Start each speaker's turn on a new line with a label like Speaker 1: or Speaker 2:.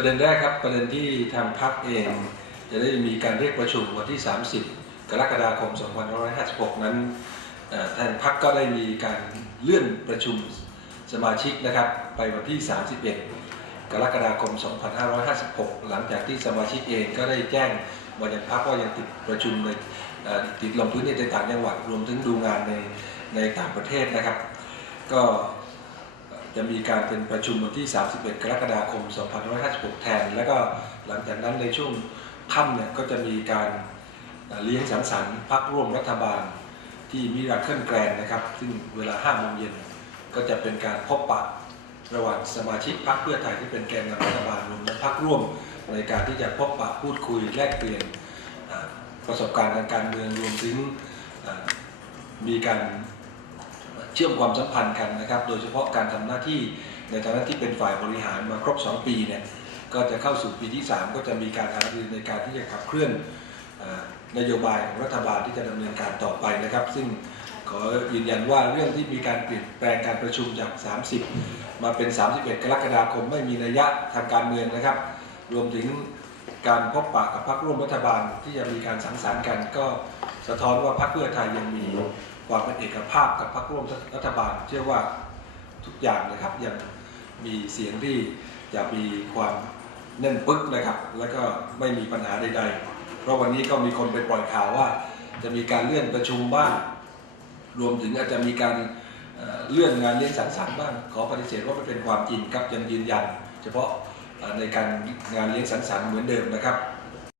Speaker 1: ประเด็นแรกครับประเด็นที่ทางพรรคเอง จะได้มีการเรียกประชุมวันที่ 30 กรกฎาคม 2556 นั้นทางพรรคก็ได้มีการเลื่อนประชุมสมาชิกนะครับ ไปวันที่ 31 กรกฎาคม 2556 หลังจากที่สมาชิกเองก็ได้แจ้งมายังพรรคว่ายังติดประชุมในติดลงพื้นในต่างจังหวัดรวมถึงดูงานในในต่างประเทศนะครับ ก็ จะมีการเป็นประชุมวันที่ 31 กรกฎาคม 2556 แทน แล้วก็หลังจากนั้นในช่วงค่ำเนี่ยก็จะมีการเลี้ยงสังสรรค์พักร่วมรัฐบาลที่มิราเคิลแกรนนะครับ ซึ่งเวลา5โมงเย็นก็จะเป็นการพบปะระหว่างสมาชิกพรรคเพื่อไทยที่เป็นแกนนำรัฐบาลรวมทั้งพรรคร่วมในการที่จะพบปะพูดคุยแลกเปลี่ยนประสบการณ์ทางการเมืองรวมถึงมีการ ชื่อมความสัมพันธ์กันนะครับ โดยเฉพาะการทำหน้าที่ในฐานะที่เป็นฝ่ายบริหารมาครบ 2 ปีเนี่ยก็จะเข้าสู่ปีที่ 3 ก็จะมีการหารือในการที่จะขับเคลื่อนนโยบายของรัฐบาลที่จะดำเนินการต่อไปนะครับ ซึ่งขอยืนยันว่าเรื่องที่มีการเปลี่ยนแปลงการประชุมจาก 30 มาเป็น 31 กรกฎาคมไม่มีนัยยะทางการเมืองนะครับ รวมถึง การพบปะกับพรรคร่วมรัฐบาลที่จะมีการสังสรรค์กัน ก็สะท้อนว่าพรรคเพื่อไทยยังมีความเป็นเอกภาพกับพรรคร่วมรัฐบาล เชื่อว่าทุกอย่างนะครับยังมีเสียงที่จะมีความแน่นปึกนะครับ แล้วก็ไม่มีปัญหาใด ๆ เพราะวันนี้ก็มีคนไปปล่อยข่าวว่า จะมีการเลื่อนประชุมบ้างรวมถึงอาจจะมีการเลื่อนงานเลี้ยงสังสรรค์บ้างขอปฏิเสธว่าไม่เป็นความจริงครับยังยืนยัน เฉพาะ ในการงานเลี้ยงสังสรรค์เหมือนเดิมนะครับ